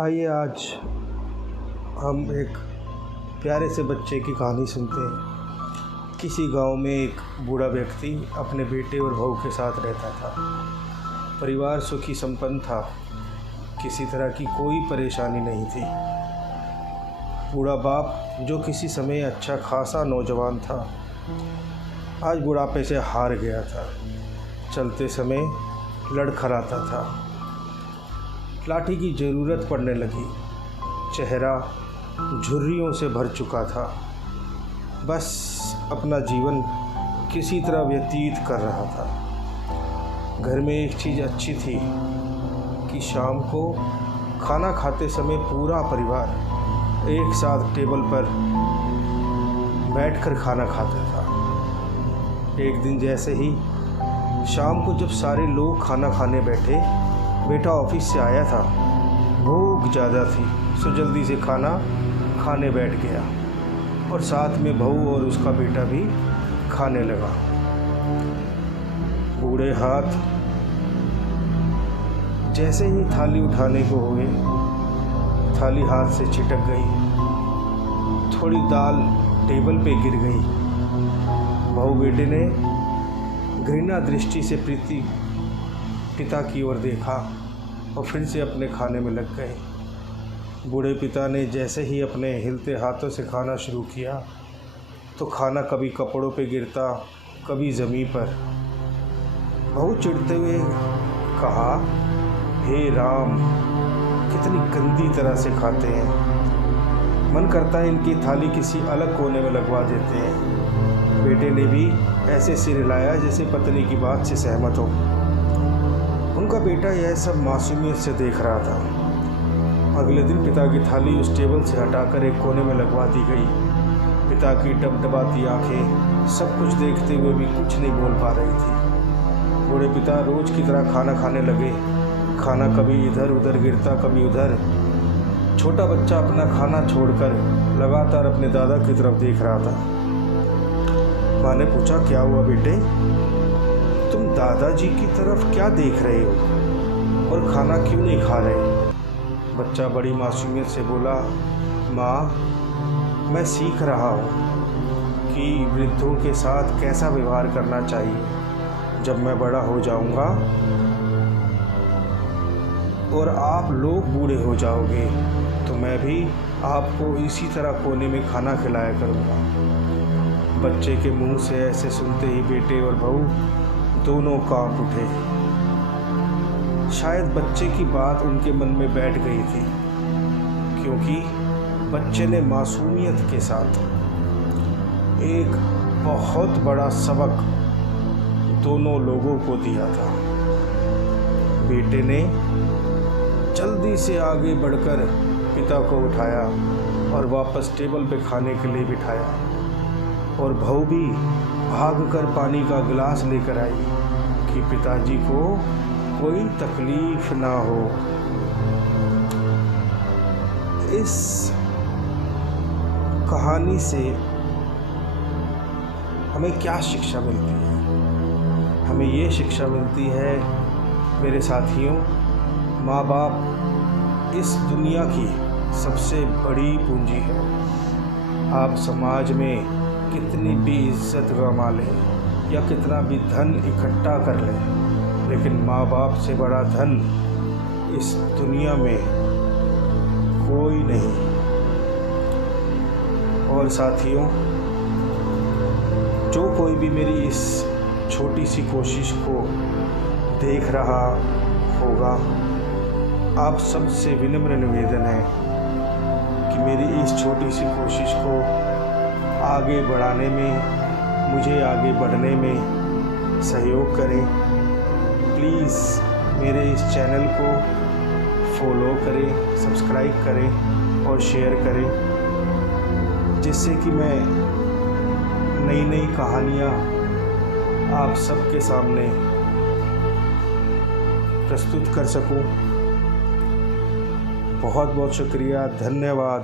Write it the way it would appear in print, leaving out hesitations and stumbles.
आइए आज हम एक प्यारे से बच्चे की कहानी सुनते हैं। किसी गांव में एक बूढ़ा व्यक्ति अपने बेटे और बहू के साथ रहता था। परिवार सुखी संपन्न था, किसी तरह की कोई परेशानी नहीं थी। बूढ़ा बाप, जो किसी समय अच्छा खासा नौजवान था, आज बुढ़ापे से हार गया था। चलते समय लड़खड़ाता था, लाठी की ज़रूरत पड़ने लगी। चेहरा झुर्रियों से भर चुका था। बस अपना जीवन किसी तरह व्यतीत कर रहा था। घर में एक चीज़ अच्छी थी कि शाम को खाना खाते समय पूरा परिवार एक साथ टेबल पर बैठकर खाना खाता था। एक दिन जैसे ही शाम को जब सारे लोग खाना खाने बैठे, बेटा ऑफिस से आया था। भूख ज़्यादा थी, सो जल्दी से खाना खाने बैठ गया और साथ में बहू और उसका बेटा भी खाने लगा। बूढ़े हाथ जैसे ही थाली उठाने को हुए, थाली हाथ से छिटक गई। थोड़ी दाल टेबल पे गिर गई। बहू बेटे ने घृणा दृष्टि से पिता की ओर देखा और फिर से अपने खाने में लग गए। बूढ़े पिता ने जैसे ही अपने हिलते हाथों से खाना शुरू किया तो खाना कभी कपड़ों पे गिरता, कभी ज़मीन पर। बहुत चिढ़ते हुए कहा, हे राम, कितनी गंदी तरह से खाते हैं। मन करता है इनकी थाली किसी अलग कोने में लगवा देते हैं। बेटे ने भी ऐसे सिर हिलाया जैसे पत्नी की बात से सहमत हो। उनका बेटा यह सब मासूमियत से देख रहा था। अगले दिन पिता की थाली उस टेबल से हटाकर एक कोने में लगवा दी गई। पिता की डबडबाती आंखें सब कुछ देखते हुए भी कुछ नहीं बोल पा रही थी। बूढ़े पिता रोज़ की तरह खाना खाने लगे। खाना कभी इधर उधर गिरता, कभी उधर। छोटा बच्चा अपना खाना छोड़कर लगातार अपने दादा की तरफ देख रहा था। माँ ने पूछा, क्या हुआ बेटे, तुम दादाजी की तरफ क्या देख रहे हो और खाना क्यों नहीं खा रहे? बच्चा बड़ी मासूमियत से बोला, माँ, मैं सीख रहा हूँ कि वृद्धों के साथ कैसा व्यवहार करना चाहिए। जब मैं बड़ा हो जाऊँगा और आप लोग बूढ़े हो जाओगे तो मैं भी आपको इसी तरह कोने में खाना खिलाया करूँगा। बच्चे के मुंह से ऐसे सुनते ही बेटे और बहू दोनों कांप उठे। शायद बच्चे की बात उनके मन में बैठ गई थी, क्योंकि बच्चे ने मासूमियत के साथ एक बहुत बड़ा सबक दोनों लोगों को दिया था। बेटे ने जल्दी से आगे बढ़कर पिता को उठाया और वापस टेबल पे खाने के लिए बिठाया, और बहू भी भागकर पानी का गिलास लेकर आई कि पिताजी को कोई तकलीफ ना हो। इस कहानी से हमें क्या शिक्षा मिलती है? हमें ये शिक्षा मिलती है मेरे साथियों, माँ बाप इस दुनिया की सबसे बड़ी पूंजी है। आप समाज में कितनी भी इज्जत कमा लें या कितना भी धन इकट्ठा कर लें, लेकिन माँ बाप से बड़ा धन इस दुनिया में कोई नहीं। और साथियों, जो कोई भी मेरी इस छोटी सी कोशिश को देख रहा होगा, आप सबसे विनम्र निवेदन है कि मेरी इस छोटी सी कोशिश को आगे बढ़ाने में, मुझे आगे बढ़ने में सहयोग करें। प्लीज़ मेरे इस चैनल को फॉलो करें, सब्सक्राइब करें और शेयर करें, जिससे कि मैं नई नई कहानियाँ आप सबके सामने प्रस्तुत कर सकूं। बहुत बहुत शुक्रिया, धन्यवाद।